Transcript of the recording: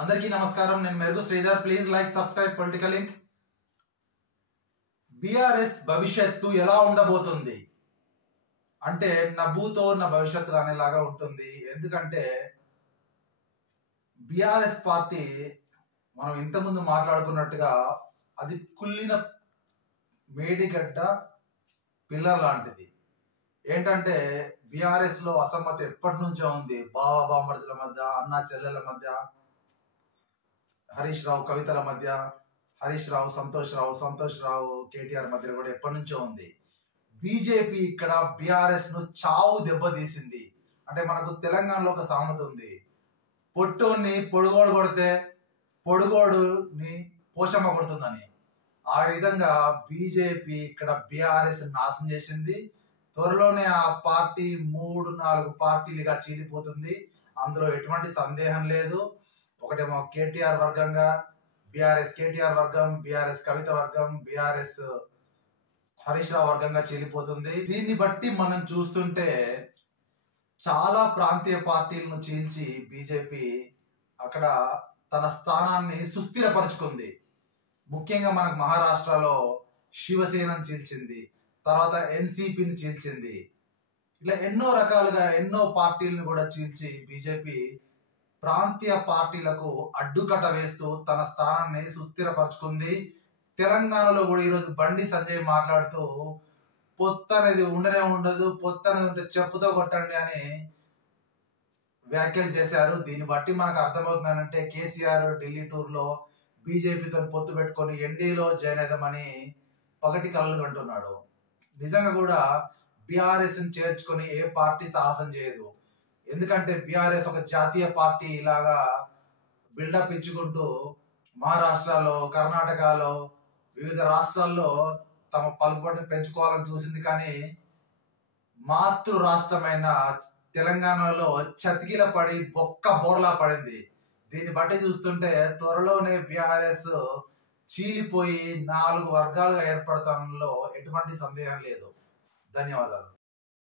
అందరికీ నమస్కారం. నేను మెరుగు Sridhar. Please like, subscribe political link. BRS భవిష్యత్తు ఎలా ఉండబోతుంది అంటే నభూతో నా భవిష్యత్తు అనేలాగా ఉంటుంది. ఎందుకంటే బీఆర్ఎస్ పార్టీ మనం ఇంతకుముందు మాట్లాడుకున్నట్టుగా అది కుళ్ళిన మేడిగడ్డ పిల్లర్ లాంటిది. ఏంటంటే బీఆర్ఎస్ లో అసమ్మతి ఎప్పటి నుంచో ఉంది. బావ బామర్దుల మధ్య, అన్న చెల్లెల మధ్య, హరీష్ రావు కవితల మధ్య, హరీష్ రావు సంతోష్ రావు కేటీఆర్ మధ్య కూడా ఎప్పటి నుంచో ఉంది. బీజేపీ ఇక్కడ బీఆర్ఎస్ ను చావు దెబ్బతీసింది. అంటే మనకు తెలంగాణలో ఒక సామెత ఉంది, పొట్టోని పొడుగోడు కొడితే పొడుగోడుని పోషమ్మ కొడుతుందని. ఆ విధంగా బీజేపీ ఇక్కడ బీఆర్ఎస్ నాశనం చేసింది. త్వరలోనే ఆ పార్టీ 3-4 పార్టీలుగా చీలిపోతుంది. అందులో ఎటువంటి సందేహం లేదు. ఒకటేమో కేటీఆర్ వర్గంగా బీఆర్ఎస్ కేటీఆర్ వర్గం, బీఆర్ఎస్ కవిత వర్గం, బీఆర్ఎస్ హరీష్ రావు వర్గంగా చీలిపోతుంది. దీన్ని బట్టి మనం చూస్తుంటే చాలా ప్రాంతీయ పార్టీలను చీల్చి బీజేపీ అక్కడ తన స్థానాన్ని సుస్థిరపరుచుకుంది. ముఖ్యంగా మనకు మహారాష్ట్రలో శివసేనను చీల్చింది, తర్వాత ఎన్సీపీని చీల్చింది. ఇట్లా ఎన్నో రకాలుగా ఎన్నో పార్టీలను కూడా చీల్చి బీజేపీ ప్రాంతీయ పార్టీలకు అడ్డుకట్ట వేస్తూ తన స్థానాన్ని సుస్థిరపరుచుకుంది. తెలంగాణలో కూడా ఈరోజు బండి సంజయ్ మాట్లాడుతూ పొత్తు అనేది ఉండనే ఉండదు, పొత్తు అనేది ఉంటే చెప్పుతో కొట్టండి అని వ్యాఖ్యలు చేశారు. దీన్ని బట్టి మనకు అర్థమవుతుందంటే కేసీఆర్ ఢిల్లీ టూర్ లో బీజేపీతో పొత్తు పెట్టుకొని ఎన్డీలో జాయిన్ అవుదామని పగటి కలలు కంటున్నాడు. నిజంగా కూడా బీఆర్ఎస్ ని చేర్చుకొని ఏ పార్టీ సాహసం చేయదు. ఎందుకంటే బీఆర్ఎస్ ఒక జాతీయ పార్టీ ఇలాగా బిల్డప్ ఇచ్చుకుంటూ మహారాష్ట్రలో, కర్ణాటకలో, వివిధ రాష్ట్రాల్లో తమ పలుకుబడిని పెంచుకోవాలని చూసింది. కానీ మాతృ రాష్ట్రమైన తెలంగాణలో చతికిల పడి బొక్క బోర్లా పడింది. దీన్ని బట్టి చూస్తుంటే త్వరలోనే బీఆర్ఎస్ చీలిపోయి 4 వర్గాలుగా ఏర్పడటంలో ఎటువంటి సందేహం లేదు. ధన్యవాదాలు.